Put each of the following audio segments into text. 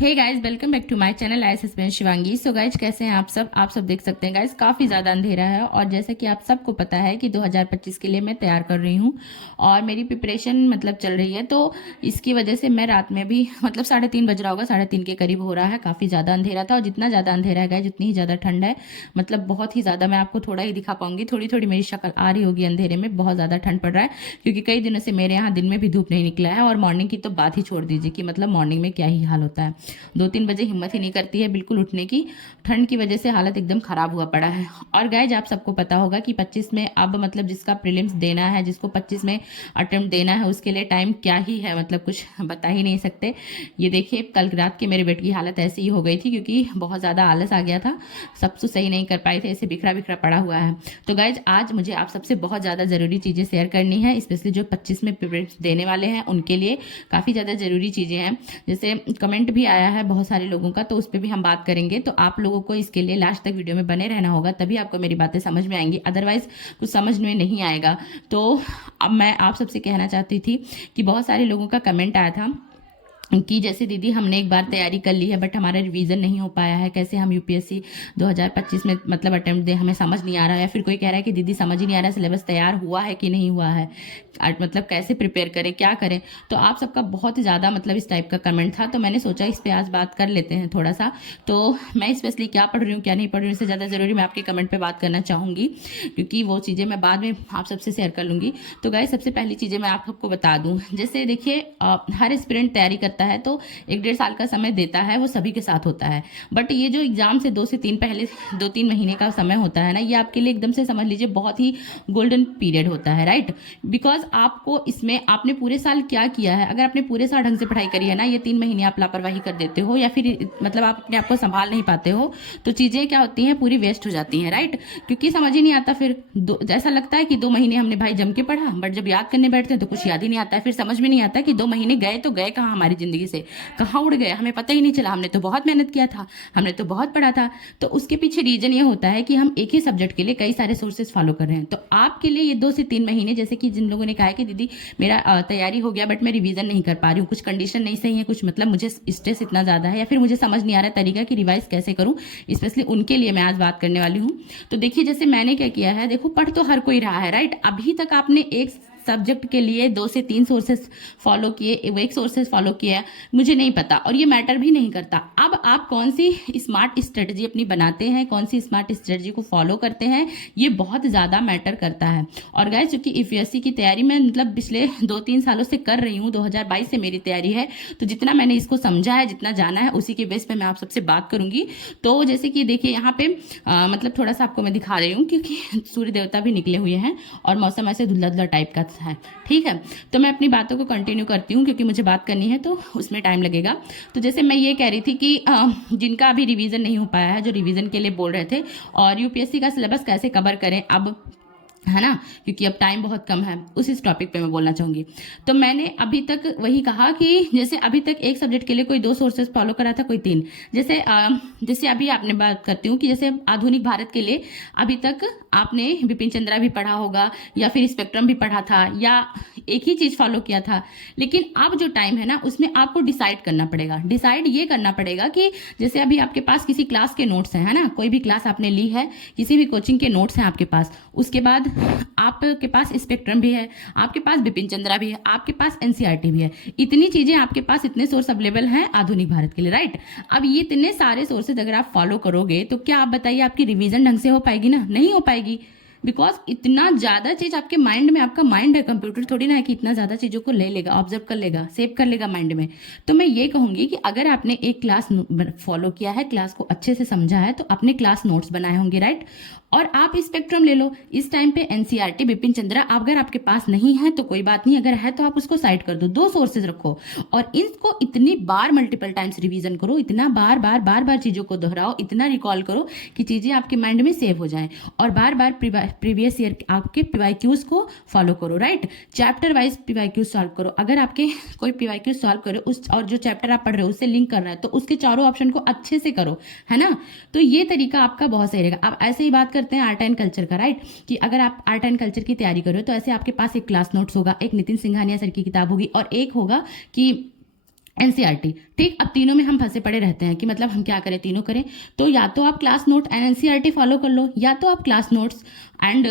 Hey guys, welcome back to my channel I suspense Shivangi. So guys, कैसे हैं आप सब देख सकते हैं गाइज, काफ़ी ज़्यादा अंधेरा है। और जैसा कि आप सबको पता है कि 2025 के लिए मैं तैयार कर रही हूँ और मेरी प्रिपरेशन मतलब चल रही है। तो इसकी वजह से मैं रात में भी मतलब 3:30 बज रहा होगा, 3:30 के करीब हो रहा है। काफ़ी ज़्यादा अंधेरा था और जितना ज़्यादा अंधेरा है गाइज उतनी ही ज़्यादा ठंड है। मतलब बहुत ही ज़्यादा, मैं आपको थोड़ा ही दिखा पाऊंगी, थोड़ी थोड़ी मेरी शक्ल आ रही होगी अंधेरे में। बहुत ज़्यादा ठंड पड़ रहा है क्योंकि कई दिनों से मेरे यहाँ दिन में भी धूप नहीं निकला है। और मॉर्निंग की तो बात ही छोड़ दीजिए कि मतलब मॉर्निंग में क्या ही हाल होता है। 2-3 बजे हिम्मत ही नहीं करती है बिल्कुल उठने की। ठंड की वजह से हालत एकदम खराब हुआ पड़ा है। और गाइज, आप सबको पता होगा कि 25 में अब मतलब जिसका प्रीलिम्स देना है, जिसको 25 में अटेम्प्ट देना है, उसके लिए टाइम क्या ही है, मतलब कुछ बता ही नहीं सकते। ये देखिए, कल रात के मेरे बेटे की हालत ऐसी ही हो गई थी क्योंकि बहुत ज़्यादा आलस आ गया था। सब कुछ सही नहीं कर पाए थे, ऐसे बिखरा बिखरा पड़ा हुआ है। तो गाइज, आज मुझे आप सबसे बहुत ज़्यादा ज़रूरी चीज़ें शेयर करनी है, स्पेशली जो 25 में प्रीलिम्स देने वाले हैं उनके लिए काफ़ी ज़्यादा ज़रूरी चीज़ें हैं। जैसे कमेंट भी आया है बहुत सारे लोगों का, तो उस पर भी हम बात करेंगे। तो आप लोगों को इसके लिए लास्ट तक वीडियो में बने रहना होगा, तभी आपको मेरी बातें समझ में आएंगी, अदरवाइज कुछ समझ में नहीं आएगा। तो अब मैं आप सबसे कहना चाहती थी कि बहुत सारे लोगों का कमेंट आया था कि जैसे दीदी हमने एक बार तैयारी कर ली है बट हमारा रिवीजन नहीं हो पाया है, कैसे हम यूपीएससी 2025 में मतलब अटेम्प्ट दें, हमें समझ नहीं आ रहा है। या फिर कोई कह रहा है कि दीदी समझ ही नहीं आ रहा है सिलेबस तैयार हुआ है कि नहीं हुआ है, मतलब कैसे प्रिपेयर करें, क्या करें। तो आप सबका बहुत ज़्यादा मतलब इस टाइप का कमेंट था, तो मैंने सोचा इस पर आज बात कर लेते हैं थोड़ा सा। तो मैं स्पेशली क्या पढ़ रही हूँ क्या नहीं पढ़ रही हूँ, इससे ज़्यादा ज़रूरी मैं आपके कमेंट पर बात करना चाहूँगी क्योंकि वो चीज़ें मैं बाद में आप सबसे शेयर कर लूँगी। तो गाइस, सबसे पहली चीज़ें मैं आप सबको बता दूँ, जैसे देखिए हर स्टूडेंट तैयारी करता है तो 1-1.5 साल का समय देता है, वो सभी के साथ होता है। बट ये जो एग्जाम से 2 से 3 पहले 2-3 महीने का समय होता है ना, ये आपके लिए एकदम से समझ लीजिए बहुत ही गोल्डन पीरियड होता है, राइट। बिकॉज आपको इसमें आपने पूरे साल क्या किया है, अगर आपने पूरे साल ढंग से पढ़ाई करी है ना, ये 3 महीने आप लापरवाही कर देते हो या फिर मतलब आप अपने आप को संभाल नहीं पाते हो, तो चीज़ें क्या होती हैं, पूरी वेस्ट हो जाती हैं, राइट। क्योंकि समझ ही नहीं आता, फिर ऐसा लगता है कि 2 महीने हमने भाई जम के पढ़ा, बट जब याद करने बैठते हैं तो कुछ याद ही नहीं आता है। फिर समझ में नहीं आता कि 2 महीने गए तो गए कहाँ हमारी ज़िंदगी से, कहाँ उड़ गए, हमें पता ही नहीं चला। हमने तो बहुत मेहनत किया था, हमने तो बहुत पढ़ा था। तो उसके पीछे रीजन ये होता है कि हम एक ही सब्जेक्ट के लिए कई सारे सोर्सेज फॉलो कर रहे हैं। तो आपके लिए ये 2 से 3 महीने, जैसे कि जिन लोगों ने कहा है कि दीदी मेरा तैयारी हो गया बट मैं रिवीजन नहीं कर पा रही हूँ, कुछ कंडीशन नहीं सही है, कुछ मतलब मुझे स्ट्रेस इतना ज़्यादा है या फिर मुझे समझ नहीं आ रहा है तरीका कि रिवाइज कैसे करूँ, स्पेशली उनके लिए मैं आज बात करने वाली हूँ। तो देखिए, जैसे मैंने क्या किया है, देखो पढ़ तो हर कोई रहा है, राइट। अभी तक आपने एक सब्जेक्ट के लिए 2 से 3 सोर्सेस फॉलो किए, एक सोर्सेस फॉलो किया, मुझे नहीं पता और ये मैटर भी नहीं करता। अब आप कौन सी स्मार्ट स्ट्रेटजी अपनी बनाते हैं, कौन सी स्मार्ट स्ट्रेटजी को फॉलो करते हैं, ये बहुत ज़्यादा मैटर करता है। और गाइस, चूंकि यूपीएससी की तैयारी मैं मतलब पिछले 2-3 सालों से कर रही हूँ, 2022 से मेरी तैयारी है, तो जितना मैंने इसको समझा है, जितना जाना है, उसी के बेस पे मैं आप सबसे बात करूंगी। तो जैसे कि देखिए यहाँ पे मतलब थोड़ा सा आपको मैं दिखा रही हूँ क्योंकि सूर्य देवता भी निकले हुए हैं और मौसम ऐसे धुंधला धुंधला टाइप का है, ठीक है। तो मैं अपनी बातों को कंटिन्यू करती हूँ क्योंकि मुझे बात करनी है तो उसमें टाइम लगेगा। तो जैसे मैं ये कह रही थी कि जिनका अभी रिवीजन नहीं हो पाया है, जो रिवीजन के लिए बोल रहे थे, और यूपीएससी का सिलेबस कैसे कवर करें अब, है ना, क्योंकि अब टाइम बहुत कम है, इस टॉपिक पे मैं बोलना चाहूंगी। तो मैंने अभी तक वही कहा कि जैसे अभी तक एक सब्जेक्ट के लिए कोई 2 सोर्सेज फॉलो करा था, कोई 3। जैसे अभी आपने बात करती हूँ कि जैसे आधुनिक भारत के लिए अभी तक आपने बिपिन चंद्रा भी पढ़ा होगा या फिर स्पेक्ट्रम भी पढ़ा था या एक ही चीज फॉलो किया था। लेकिन अब जो टाइम है ना, उसमें आपको डिसाइड करना पड़ेगा। डिसाइड ये करना पड़ेगा कि जैसे अभी आपके पास किसी क्लास के नोट्स हैं, है ना, कोई भी क्लास आपने ली है, किसी भी कोचिंग के नोट्स हैं आपके पास, उसके बाद आपके पास स्पेक्ट्रम भी है, आपके पास बिपिन चंद्रा भी है, आपके पास एनसीईआरटी भी है। इतनी चीजें आपके पास, इतने सोर्स अवेलेबल हैं आधुनिक भारत के लिए, राइट। अब ये इतने सारे सोर्सेज अगर आप फॉलो करोगे तो क्या आप बताइए आपकी रिवीजन ढंग से हो पाएगी ना, नहीं हो पाएगी। बिकॉज इतना ज्यादा चीज आपके माइंड में, आपका माइंड है, कंप्यूटर थोड़ी ना है कि इतना ज्यादा चीजों को ले लेगा, ऑब्जर्व कर लेगा, सेव कर लेगा माइंड में। तो मैं ये कहूंगी कि अगर आपने एक क्लास फॉलो किया है, क्लास को अच्छे से समझा है, तो अपने क्लास नोट्स बनाए होंगे, राइट। और आप स्पेक्ट्रम ले लो, इस टाइम पे एनसीईआरटी बिपिन चंद्रा अगर आपके पास नहीं है तो कोई बात नहीं, अगर है तो आप उसको साइड कर दो, 2 सोर्सेज रखो और इनको इतनी बार मल्टीपल टाइम्स रिवीजन करो, इतना बार बार बार बार चीजों को दोहराओ, इतना रिकॉल करो कि चीजें आपके माइंड में सेव हो जाएं। और बार बार प्रीवियस ईयर आपके पीवाईक्यूज को फॉलो करो, right. Chapter wise PYQs solve करो। अगर आपके कोई पीवाईक्यूज सॉल्व करे उस और जो चैप्टर आप पढ़ रहे हो उससे लिंक कर रहा है तो उसके चारों ऑप्शन को अच्छे से करो, है ना। तो ये तरीका आपका बहुत सही रहेगा। अब ऐसे ही बात करते हैं आर्ट एंड कल्चर का, राइट, कि अगर आप आर्ट एंड कल्चर की तैयारी करो तो ऐसे आपके पास एक क्लास नोट्स होगा, एक नितिन सिंघानिया सर की किताब होगी और एक होगा कि एनसीईआरटी। ठीक, अब तीनों में हम फंसे पड़े रहते हैं कि मतलब हम क्या करें, तीनों करें। तो या तो आप class note and NCERT follow कर लो, या तो आप class notes and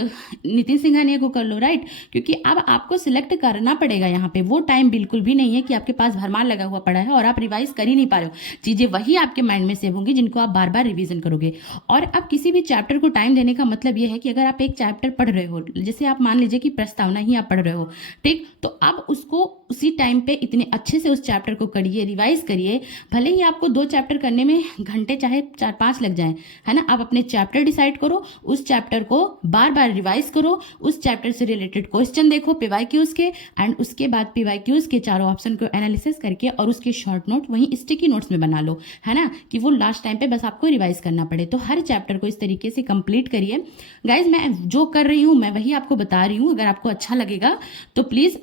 Nitin Singhania को कर लो, राइट। क्योंकि अब आपको सिलेक्ट करना पड़ेगा, यहाँ पे वो टाइम बिल्कुल भी नहीं है कि आपके पास भरमार लगा हुआ पड़ा है और आप रिवाइज कर ही नहीं पा रहे हो। चीजें वही आपके माइंड में सेव होंगी जिनको आप बार बार रिवीजन करोगे। और अब किसी भी चैप्टर को टाइम देने का मतलब ये है कि अगर आप एक चैप्टर पढ़ रहे हो, जैसे आप मान लीजिए कि प्रस्तावना ही आप पढ़ रहे हो, ठीक, तो अब उसको उसी टाइम पे इतने अच्छे से उस चैप्टर को करिए, रिवाइज करिए। भले ही आपको 2 चैप्टर करने में घंटे चाहे 4-5 लग जाएं, है ना। आप अपने चैप्टर डिसाइड करो, उस चैप्टर को बार बार रिवाइज करो, उस चैप्टर से रिलेटेड क्वेश्चन देखो पीवाईक्यूज के, एंड उसके बाद पीवाईक्यूज के चारों ऑप्शन को एनालिसिस करके और उसके शॉर्ट नोट वहीं स्टिकी नोट्स में बना लो, है ना, कि वो लास्ट टाइम पे बस आपको रिवाइज करना पड़े। तो हर चैप्टर को इस तरीके से कंप्लीट करिए गाइज। मैं जो कर रही हूँ मैं वही आपको बता रही हूँ, अगर आपको अच्छा लगेगा तो प्लीज़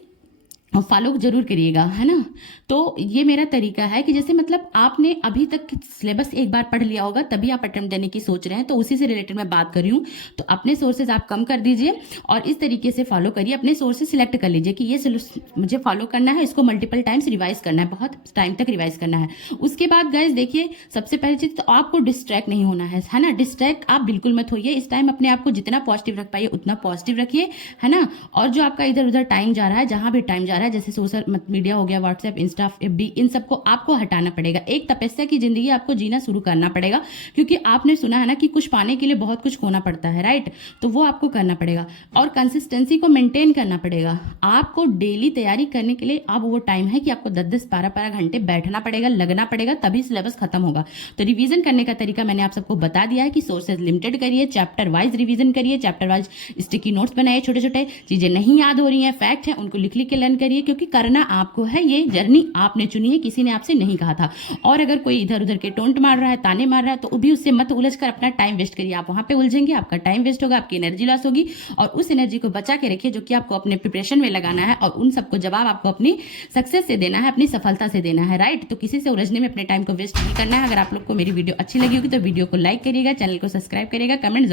फॉलो जरूर करिएगा, है ना। तो ये मेरा तरीका है कि जैसे मतलब आपने अभी तक सिलेबस एक बार पढ़ लिया होगा तभी आप अटेम्प्ट देने की सोच रहे हैं, तो उसी से रिलेटेड मैं बात कर रही हूँ। तो अपने सोर्सेज आप कम कर दीजिए और इस तरीके से फॉलो करिए। अपने सोर्सेज सिलेक्ट कर लीजिए कि ये मुझे फॉलो करना है, इसको मल्टीपल टाइम्स रिवाइज करना है, बहुत टाइम तक रिवाइज करना है। उसके बाद गाइज देखिए, सबसे पहली चीज तो आपको डिस्ट्रैक्ट नहीं होना है ना। डिस्ट्रैक्ट आप बिल्कुल मत होइए। इस टाइम अपने आप को जितना पॉजिटिव रख पाइए उतना पॉजिटिव रखिए, है ना। और जो आपका इधर उधर टाइम जा रहा है, जहां भी टाइम जा रहा है, जैसे सोशल मीडिया हो गया, व्हाट्सएप, इंस्टा, एफबी, इन सबको आपको हटाना पड़ेगा। एक तपस्या की जिंदगी आपको जीना शुरू करना पड़ेगा, क्योंकि आपने सुना है ना कि कुछ पाने के लिए बहुत कुछ खोना पड़ता है, राइट। तो वो आपको करना पड़ेगा और कंसिस्टेंसी को मेंटेन करना पड़ेगा। आपको डेली तैयारी करने के लिए अब वो टाइम है कि आपको 10-10, 12-12 घंटे बैठना पड़ेगा, लगना पड़ेगा, तभी सिलेबस खत्म होगा। तो रिवीजन करने का तरीका मैंने आप सबको बता दिया है कि सोर्सेज लिमिटेड करिए, चैप्टर वाइज रिवीजन करिए, चैप्टर वाइज स्टिकी नोट्स बनाइए, छोटे छोटे चीजें नहीं याद हो रही हैं, फैक्ट है, उनको लिख लिख के लर्न करिए, क्योंकि करना आपको है। ये जर्नी आपने चुनी है, किसी ने आपसे नहीं कहा था। और अगर कोई इधर उधर के टोंट मार रहा है, ताने मार रहा है, तो भी उससे मत उलझ कर अपना टाइम वेस्ट करिए। आप वहां पे उलझेंगे, आपका टाइम वेस्ट होगा, आपकी एनर्जी लॉस होगी। और उस एनर्जी को बचा के रखिए जो कि आपको अपने प्रिपरेशन में लगाना है, और उन सबको जवाब आपको अपनी सक्सेस से देना है, अपनी सफलता से देना है, राइट। तो किसी से उलझने में अपने टाइम को वेस्ट नहीं करना है। अगर आप लोग को मेरी वीडियो अच्छी लगी होगी तो वीडियो को लाइक करिएगा, चैनल को सब्सक्राइब करिएगा, कमेंट